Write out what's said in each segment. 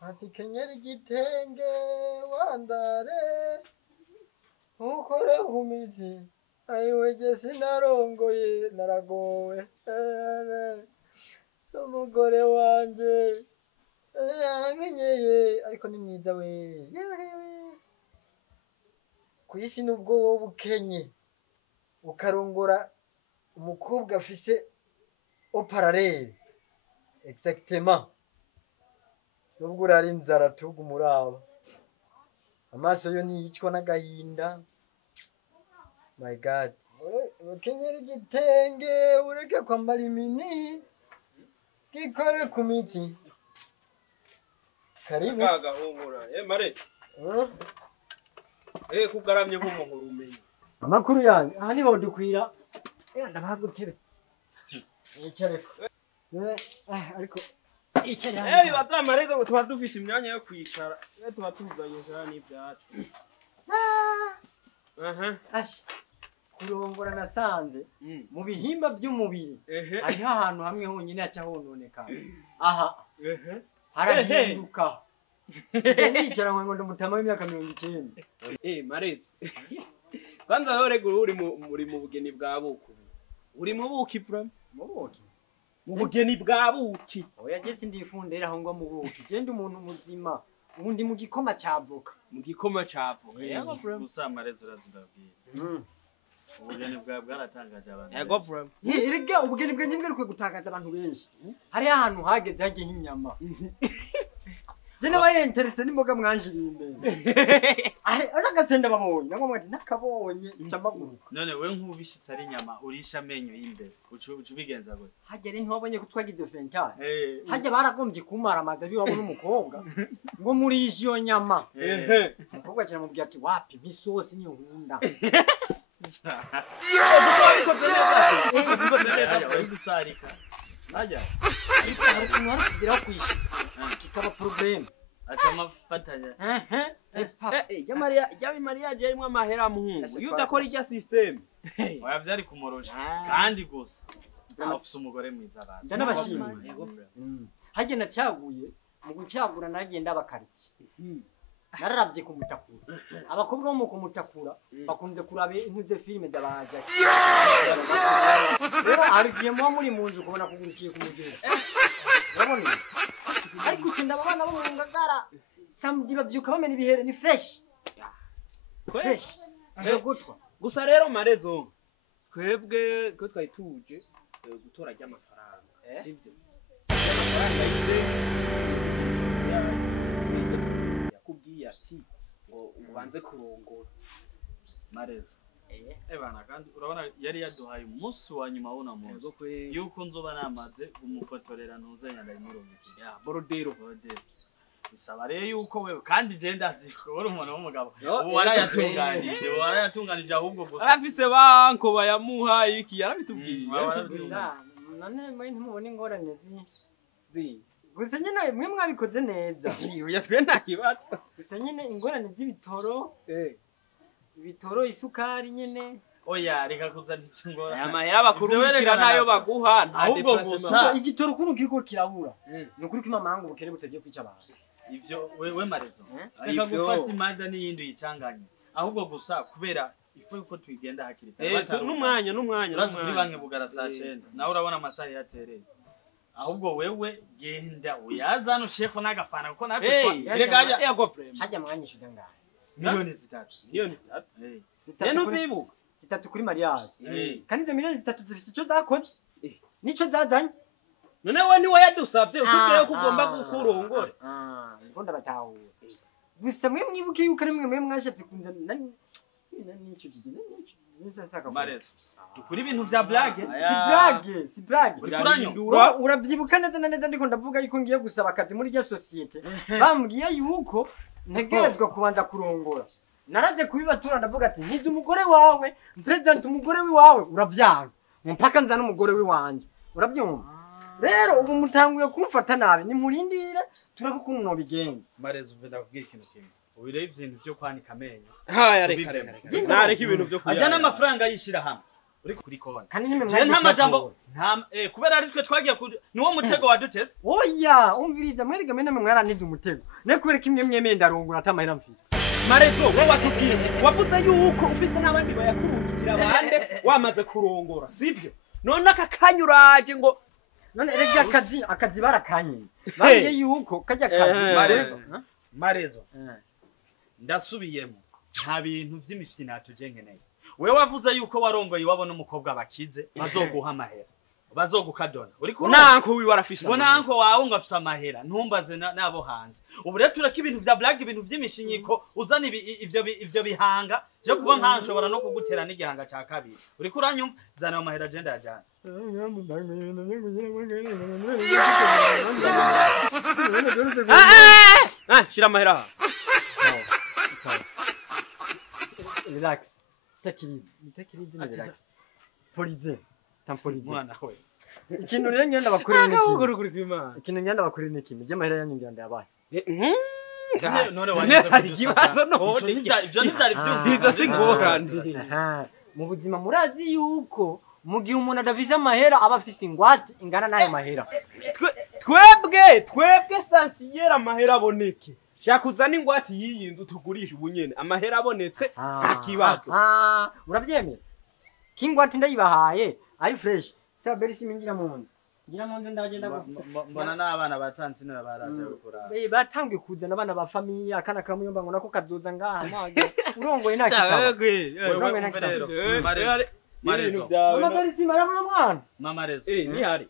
ati kenyera igitenge wandare ntukore ku mitsi ayiweje sinarongoye naragowe n'umugore wanje yankenyeye ariko ni mwiza we ku isi nubwo wowe ukenye ukarongora umukobwa afise opararere exactement nubwo urari inzara tugu muraba amaso yo ntiyicwa n'agahinda. My God, ukenyera igitenge ureke kwambara imini gikore ku miti karibu gahumura mare kugaramye nk'umuhoro umenye amakuru yanjye aha niho dukwira ndabahagukire yicareko ariko bibaza marego ngo tuba dufise imyanya yo kwicara tuba tuzanye inzara n'ibyacu ashi kurongora nasanze mu bihimba by'umubiri hariho ahantu hamwe honyine haca hononeka aha harahinduka nicara ngo ndumutama w'imyaka 90 mareze kwanza aho rego uri mu bugeni bwa buku uri mu buki from mu buki mu bugeni bwa buki oya getse ndifundera aho ngo mu buki gende umuntu muzima ubundi mu gikoma cyavoka mu gikoma cyavoka yego from gusa mareze urazindabwira ubugeni bwa bwaratangaje abantu yego from erega ubugeni bwe nyimwe rukwe gutangaza abantu benshi hari ahantu hageze haje hinyama je nabaye interesse n'imboga mwanjiriye imbere aragasenda babonye namwe mwati nakabonye cyamaguruka none we nk'ubishitse ari inyama urisha amenyo y'imbere ucu bigenza gute hagere ntwabonye ko twagize fentare haje baragombye kumara amadabi wabo n'umukobwa ngo murisha iyo nyama umukobwa cyane mubwiye ati wapi misosi ni nkunda gusarika najya ariko hari ukuntu hari kugira kwisha kikaba problem acha mafatanya Jabi Maria jarimwe amahera muhungu iyo udakora ijya system oya byari kumorosha kandi gusa afise umugore mwiza bazi ndana bashimye haje nacaguye mu gucagura nagenda bakariki nararavye kumutakura abakobwa bo mu kumutakura bakunze kurabe intuze filime z'abaje rero arigiye mu muri munzu kubona kugurukiye ku mugezi urabona ariko ucinda abana bo mu ngagara samedi bavyuka bamena ibihere ni fresh gutwa gusa rero marezo twebwe ko twayituje gutora ry'amafaranga sivyo yakubwiye ati ngo ubanze kurongora marezo bana kandi urabona yari yaduhaye umunsi wa nyuma w'una munsi yuko nzoba namaze umufotorera ntuzenya ndayimurongoje borodero bisaba rero yuko wewe kandi je ndaziko uri umuntu w'umugabo ubu warayatunganije ahubwo gusa afise banko bayamuha iki yarabitubwiye none mwe ntimubone ingorane gusa nyine mwe mwabikoze neza yatwe nta kibazo gusa nyine ingorane z'ibitoro ibitoro isukari nyene oya reka kuzana ikingora amahera bakurumikira nayo baguha ahubwo gusa igitoro kuno kiriko kirabura nukuri kimamanga ubukene butagiye kwica abantu ivyo wewe marezo reka gufata imanda n'iyindi yicanganye ahubwo gusa kubera ifu yuko twigenda hakiri n'umwanya urazi kuri banki bugara saa 9 nawe urabona amasaha yatereye ahubwo wewe genda uyazana usheko n'agafana kuko natwe rega yego frame hajya mwanyishuda ngahe miliyoni 3 nene uzibuka 3 kuri mariage kandi izo miliyoni 3 zifise ico zakoze nico zazanye none we niwe yadusavye utubwiye ko ugomba gukurongora ngo ndabatahura gusa mwe mwibuke yuko ari mwe mwashatse kunza n'icyo kigene n'icyo marezo dukuri ibintu vya blague si blague urabyibuka neza na neza ndiko ndavuga yuko ngiye gusaba akazi muri ya societe bambwiye yuko ntegerezwa kubanza kurongora naraje kubibatura ndavuga ati ntize umugore wawe president umugore wiwawe uravyanga mpaka nza n'umugore wiwanje urabyumva rero ubu mutanguye kumfata nabi ni murindire turakukuntu no bigenga marezo uve ndakubwira ikintu kimwe ubireye ibintu byo kwanika amenyo reka nareka ibintu byo ajana amafaranga yishira hamwe uri kuri konti kandi nimwe je nta majambo nta kubera ari twe twagiye niwo mutego waduteze oya umviriza mwerega mene mwaranize umutego ne kubera kimwe mwemeye ndarongora atamahera mfise Marezo wowe watubwiye wavuze yuko ufise n'abandi bayakurungikira bande wamaze kurongora sibyo none akakanyuraje ngo none rega akazi barakanye bagiye yuko kajya kazi Marezo ndasubiyemo nta bintu vy'imifyinato je nkeneye wewe wavuze yuko warongoye wabona umukobwa bakize bazoguha amahera bazogukadona uri ko nanko wi warafisha ngo nanko wawe ngo afisa amahera ntumbaze nabo hanze ubu rero tureka ibintu vya blague ibintu vy'imishinyiko uzana ivyo bihanga je kuba nkanshobora no kugutera n'igihanga ca kabiri uri kuranyumva zana amahera je ndajana shira amahera relax take it easy relax polize tampolize mwana we ikintu rero ngenda bakorera n'iki kuri kwimana ikintu ngenda bakorera n'iki je mahera yanyungira ndabaye none wanyuze ikibazo none ivyo ntivyari vyumviza sigorane mu buzima murazi yuko mu gihe umuntu adafise amahera aba afise ingwate ingana n'ayo mahera twebwe sansiyera amahera aboneke shaka uzana ingwate y'iyi nzu tugurisha ubunyene amahera abonetse akibazo urabyemera kingwate ndayibahaye ari fresh sa berisi mingira mu nzu ngira mu nzu ndagenda mbona n'abana batanzina baraje gukora batangiye kuzana abana ba famille akana kamuyomba ngo nako kazoza ngaha nage urongoye nta kitaba urongoye nta kitaba Marezo mama berisi marabona mwana mama Rezo ni hari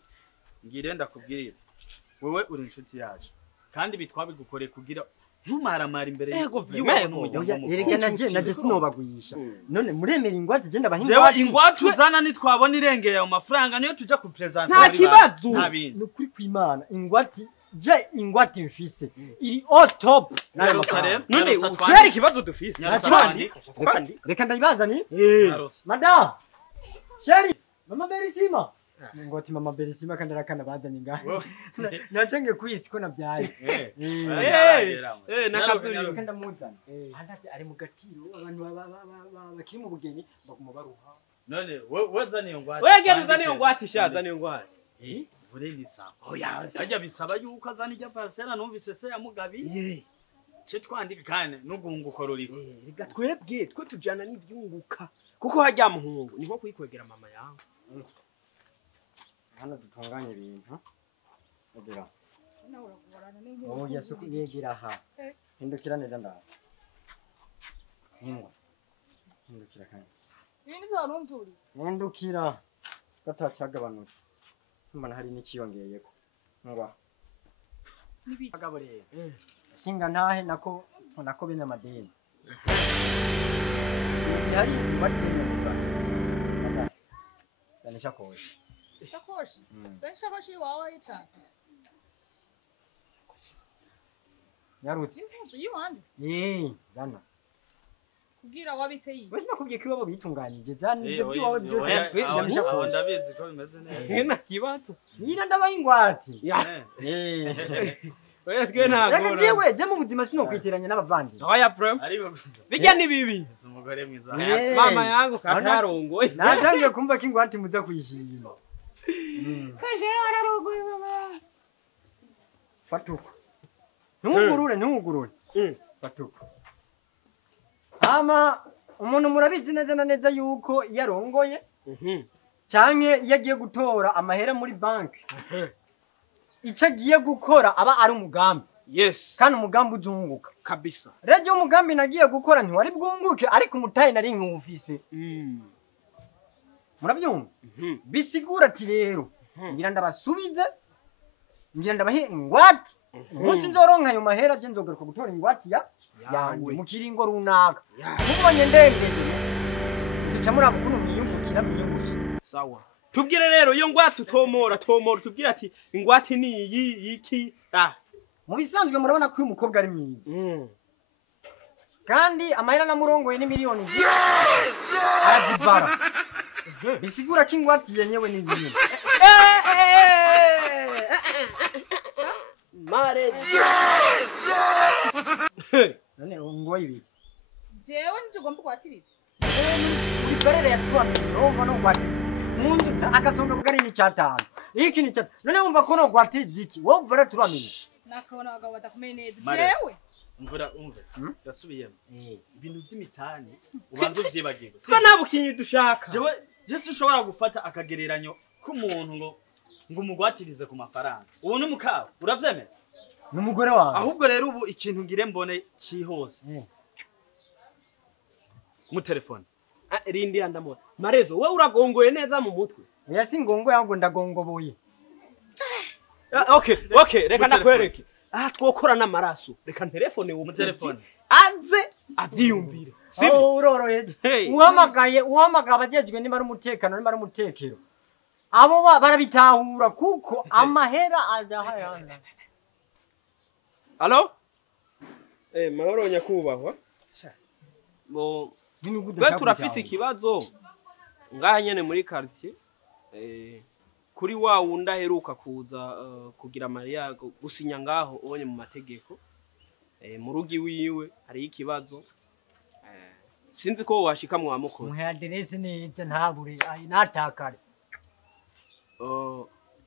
ngire ndakubwira wewe uri inshuti yacu kandi bitwabigukoreye kugira ntumaramara imbere erega naje sinobaguyisha none muremera ingwate je ndabaha ingwate ingwate uzana nitwabona irengeye ayo mafaranga niyo tuja ku presenter nta kibazo no kuri kwimana ingwate je ingwate mfise iri au top none twari ikibazo dufise reka ndayibaza ni madam sheri mama berisima ngoti mama berisima kandara kana bazanye ngaho natenge kwisi ko nabyaye nakazuri kanda muzana handati ari mu gatiro abantu bakiri mu bugeni baguma baruha none weza niyo ngwate wegera uzana niyo ngwate shaza niyo ngwate ureni sawa oya ajya bisaba yuko azana ijya parcela numvise se yamugabi cyo twandika kandi nugunguko ruriko riga twebwe twe tujana n'ibyunguka kuko hajya muhungu niho kuyikwegera mama yawe hano dutunganye ibintu ogera oh yasuku yegira ha hindukira neza ndaho hindukira kandi ibintu byanumvuri hindukira gatacagabanutse mbona hari n'ikiyongeyeko ngwa nibi agaboreye singa ntahe nako bene amadeni hari batende kuba yanisha koshi shakoshi shakoshi wawe ita yarutse impuzu yiwande dana kugira wabitse yi wese nakubwiye ko iwabo bitunganije zana ibyo by'iwawe byose twejamisha koshi ndabizi ko bimeze neza nta kibazo nyira ndabaye ingwate oya twe ntago reka jewe je mu buzima sinokwiteranya n'abavandi oya bro bijya ni bibi umugore mwiza mama yangu kakarongoye natangiye kumva ko ingwate muza kuyishima kaje ararogoye mama fatuko ntugurure fatuko ama umuntu murabizi neza na neza yuko yarongoye canke yagiye gutora amahera muri banki icyo agiye gukora aba ari umugambi yes kandi umugambi uzunguka kabisa rero umugambi nagiye gukora ntiwari bwunguke ariko umutayi nari nk'ufise murabyumva bisigura ati rero ngira ndabasubize ngira ndabahe ingwate umunsi nzoronka ayo mahera je nzogaruka gutora ingwate yanjye mu kiringo runaka mubonye ndengeye duca muri abukuntu mwiyungukira sawa tubwire rero iyo ngwate tomora tubwire ati ingwate ni iyi iki mu bisanzwe murabona ko uyu mukobwa ari mwiza kandi amahera namurongoye ni miliyoni aradibara bisigura ko ingwate yenyewe ni nyinshi mare none ngo ibiki jewe ntugomba kwatiriza muri barere yaturamye wumva no gwatiza mundu agasondo bugari ni cyatanu iki ni cyatanu none wumva ko no gwatiza iki wowe bara turamye nakabona abagabo badakomeye neza jewe umvura yasubiyemo ibintu by'imitani ubanza uvyibagirwe siko nta bukinyi dushaka je sinshobora gufata akagereranyo k'umuntu ngo umugwatirize ku mafaranga ubu ni mukaba uravyemera n'umugore wawe ahubwo rero ubu ikintu ngire mbone cihose mu telefone rindi yandamora marezo wewe uragongoye neza mu mutwe oya si ngongo yangu ndagongoboye okay reka nakwereke aha twokora n'amaraso reka telefone wo mu telefone aze avyiyumvire sibyo uroroye uhamagaye abajejwe ni bari umutekano ni bari umutekero abo barabitahura kuko amahera adahaya Allo? Mahoro nyakubahwa. Bo we turafise ikibazo ngaha nyene muri quartier. Kuri wa wunda heruka kuza kugira Maria gusinya ngaho onye mu mategeko. Mu rugi wiwe hari ikibazo. Sinzi ko washika mu amukora. Mu address neza ntabure natakare.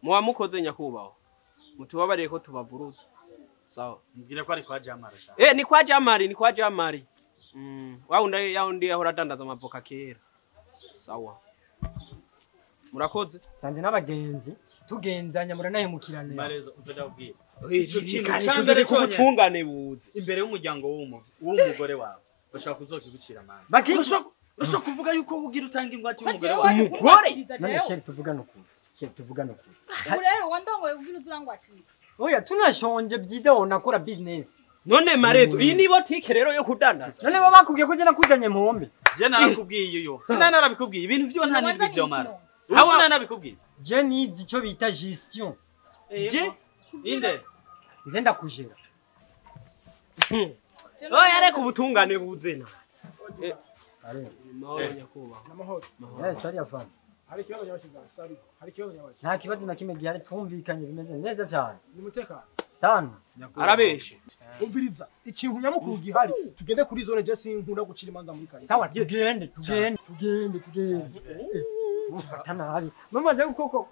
Mu amukoze nyakubahwa. Mutubabariye ko tubavuruza. Sawa. Mbwira ko ari kwa Jamari sha. Ni kwa Jamari. Waunda yaundi yahora dandaza amavoka kera. Sawa. Murakoze. Sanje n'abagenzi tugenzanya muranahemukirane. Marezo uveda ubwira. Ico kintu cyambere cyo gutungane buze. Imbere y'umuryango w'umugore wawe. Bashaka kuzokigucira mama. Bashaka kuvuga yuko ugira utanga ingwate y'umugore wawe. Umugore. None sheri tuvugana ukuri. ubu rero wandongoye ubwira uzurangwatira oya tunashonje byidaho nakora business none marezo iyi ni botike rero yo kudandaza none baba bakubwiye ko je nakuzanye mpombe je narakubwiye iyo sinana narabikubwiye ibintu vyo nta nibyo byo mara aho sinana nabikubwiye je nizi ico bita gestion je inde ngenda kujera oya reka ubutungane buzena mahoro nyakuba namahoro sari afana hari ikibazo nyabashyiga sari hari ikibazo nyabashyiga nta kibazo na kimwe gihari twumvikanye bimeze neza cyane ni umutekano sana arabeshe umviriza ikintu nyamukuru gihari tugende kuri zone je sinkunda gucira imanza muri kare sawa tugende ufatana hari mama je ukoko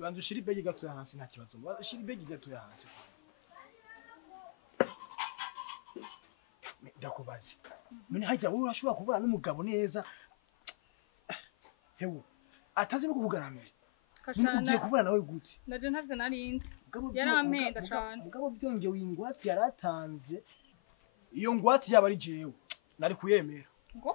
banza ushira ibegi gato ya hansi nta kibazo ushira ibegi gato ya hansi ndakubaze none hajya wowe urashobora kubana n'umugabo neza hewe atazi no kukugaramira ugiye kubana nawe gute naje ntavyo narinzi yarampenda cyane mugabo byongewe ingwatsi yaratanze iyo ngwatsi yaba ari jewe nari kuyemera ngo